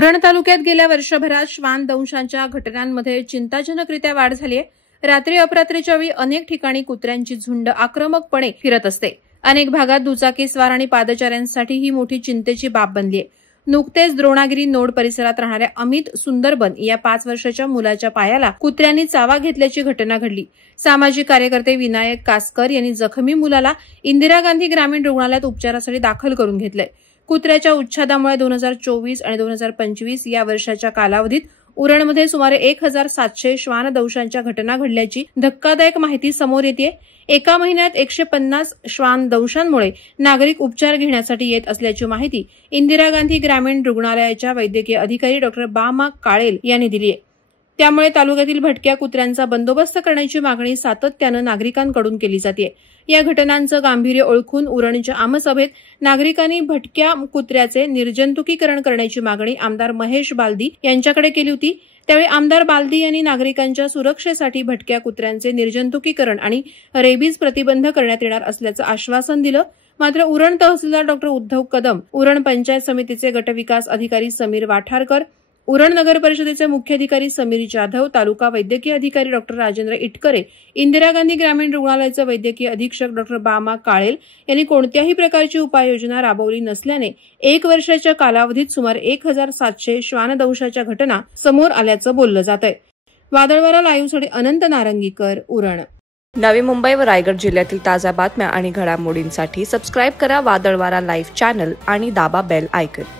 उरण तालुक्यात गेल्या वर्षभरात श्वान दंशांच्या घटनांमध्ये चिंताजनकरित्या वाढ झाली आहे। रात्री अपरात्रीच्या वेळी अनेक ठिकाणी कुत्र्यांची झुंड आक्रमकपणे फिरत असते। अनेक भागात दुचाकीस्वार आणि पादचाऱ्यांसाठी ही मोठी चिंतेची बाब बनली आहे। नुकतेच द्रोणागिरी नोड परिसरात राहणाऱ्या अमित सुंदरबन या 5 वर्षाच्या मुलाच्या पायाला कुत्र्यांनी चावा घेतल्याची घटना घडली। सामाजिक कार्यकर्ते विनायक कासकर यांनी जखमी मुलाला इंदिरा गांधी ग्रामीण रुग्णालयात उपचारासाठी दाखल करून घेतले। कुत्र्याच्या उच्छादामुळे 2024 आणि 2025 या वर्षाच्या कालावधीत उरणमध्ये सुमारे 1700 श्वानदंशांच्या घटना घडल्याची धक्कादायक माहिती समोर येते। एका महिन्यात 150 श्वानदंशांमुळे नागरिक उपचार घेण्यासाठी येत असल्याची माहिती इंदिरा गांधी ग्रामीण रुग्णालयाच्या वैद्यकीय अधिकारी डॉ. बामा काळेल यांनी दिली आहे। त्यामुळे तालुक्यातील भटक्या कुत्र्यांचा बंदोबस्त करण्याची मागणी सातत्याने नागरिकांकडून केली जाते। या घटनांचं गांभीर्य ओळखून उरणच्या आमसभेत नागरिकांनी भटक्या कुत्र्याचे निर्जंतुकीकरण करण्याची मागणी आमदार महेश बालदी यांच्याकडे केली होती। त्यावेळी आमदार बालदी यांनी नागरिकांच्या सुरक्षेसाठी भटक्या कुत्र्यांचे निर्जंतुकीकरण आणि रेबीज प्रतिबंध करण्यात येणार असल्याचं आश्वासन दिलं। मात्र उरण तहसीलदार डॉ. उद्धव कदम, उरण पंचायत समितीचे गटविकास अधिकारी समीर वाठारकर, उरण नगर परिषदेचे मुख्याधिकारी समीर जाधव, तालुका वैद्यकीय अधिकारी डॉ. राजेंद्र इटकरे, इंदिरा गांधी ग्रामीण रुग्णालयाचे वैद्यकीय अधीक्षक डॉ. बामा काळेल यांनी कोणत्याही प्रकारची उपाययोजना राबवली नसल्याने 1 वर्षाच्या कालावधीत सुमारे 1700 श्वानदंशाच्या घटना समोर आल्याचं बोललं जात आहे। वादळवारा लाईव्हसाठी अनंत नारंगीकर, उरण। नवी मुंबई व रायगड जिल्ह्यातील ताज्या बातम्या आणि घडामोडींसाठी सबस्क्राईब करा वादळवारा लाईव्ह चॅनल आणि दाबा बेल आयकॉन।